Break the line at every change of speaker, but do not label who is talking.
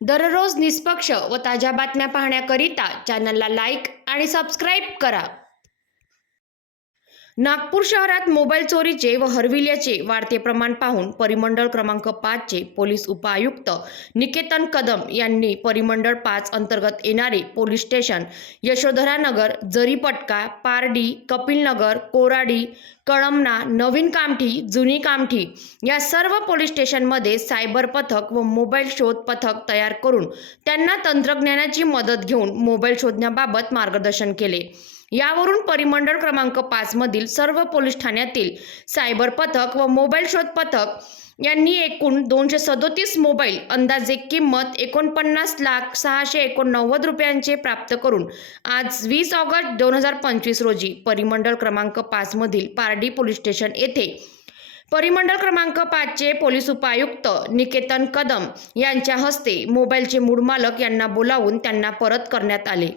दररोज निष्पक्ष व ताज्या बातम्या पाहण्याकरिता चॅनलला लाईक आणि सबस्क्राईब करा. नागपूर शहरात मोबाईल चोरीचे व हरविल्याचे वाढते प्रमाण पाहून परिमंडळ क्रमांक पाचचे पोलीस उपायुक्त निकेतन कदम यांनी परिमंडळ पाच अंतर्गत येणारे पोलीस स्टेशन यशोधरानगर जरीपटका पारडी कपिलनगर कोराडी कळमना नवीन कामठी जुनी कामठी या सर्व पोलीस स्टेशनमध्ये सायबर पथक व मोबाईल शोध पथक तयार करून त्यांना तंत्रज्ञानाची मदत घेऊन मोबाईल शोधण्याबाबत मार्गदर्शन केले. यावरून परिमंडळ क्रमांक पाच मधील सर्व पोलीस ठाण्यातील सायबर पथक व मोबाईल शोध पथक यांनी एकूण दोनशे सदोतीस मोबाईल अंदाजे किंमत एकोणपन्नास लाख सहाशे एकोणनव्वद रुपयांचे प्राप्त करून आज वीस ऑगस्ट दोन हजार पंचवीस रोजी परिमंडळ क्रमांक पाचमधील पारडी पोलीस स्टेशन येथे परिमंडळ क्रमांक पाचचे पोलीस उपायुक्त निकेतन कदम यांच्या हस्ते मोबाईलचे मूळ मालक यांना बोलावून त्यांना परत करण्यात आले.